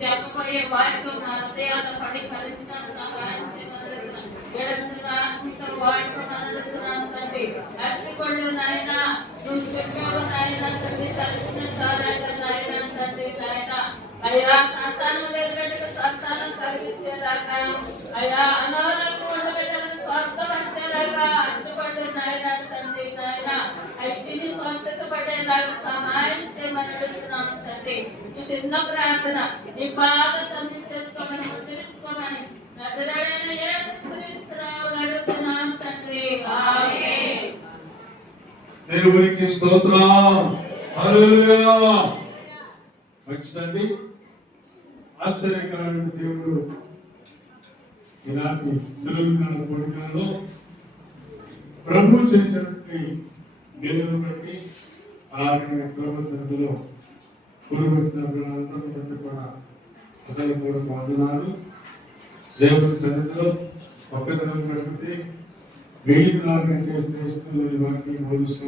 చెప్పబోయే వారితో నా హృదయాల పడి ఫలించాను సహాయం వాటితో నడుస్తున్నాను తండ్రి. అట్టుకోండి నాయన, నువ్వు చెప్పావు నాయన తండ్రి, తలచిన సారాట నాయన తండ్రి నాయన. అయ్యా సంతానం లేనట్టుగా సంతానం కలిగించేలాగా, అయ్యా అనారోగ్యం ఉండబెట్టాలని స్వార్థపరిచేలాగా అట్టుకోండి నాయన తండ్రి నాయన. ఐటీని స్వంతపడేలాగా సహాయం చేయమని అడుగుతున్నాను తండ్రి. ఈ చిన్న ప్రార్థన నీ బాగా సంధి చేసుకోమని ముద్రించుకోమని నజరేయుడైన యేసు క్రీస్తునామములో అడుగుతున్నాను తండ్రి. ఆమేన్. దేవునికి స్తోత్రం. హల్లెలూయా. మంచిదండి. ఆశ్చర్యకరమైన దేవుడు ఇలాంటి తెలుగునాడు కోరికలలో ప్రభు చేసినటువంటి దేవుని బట్టి అలాగే ప్రభుత్వంలో కూడబెట్టిన అందరూ బట్టి కూడా అతను కూడా పొందున్నారు. దేవుని సన్నిధిలో ఒక్కదనం గడిపితే 1000 చేస్తున్న వాటిని బోధిస్తూ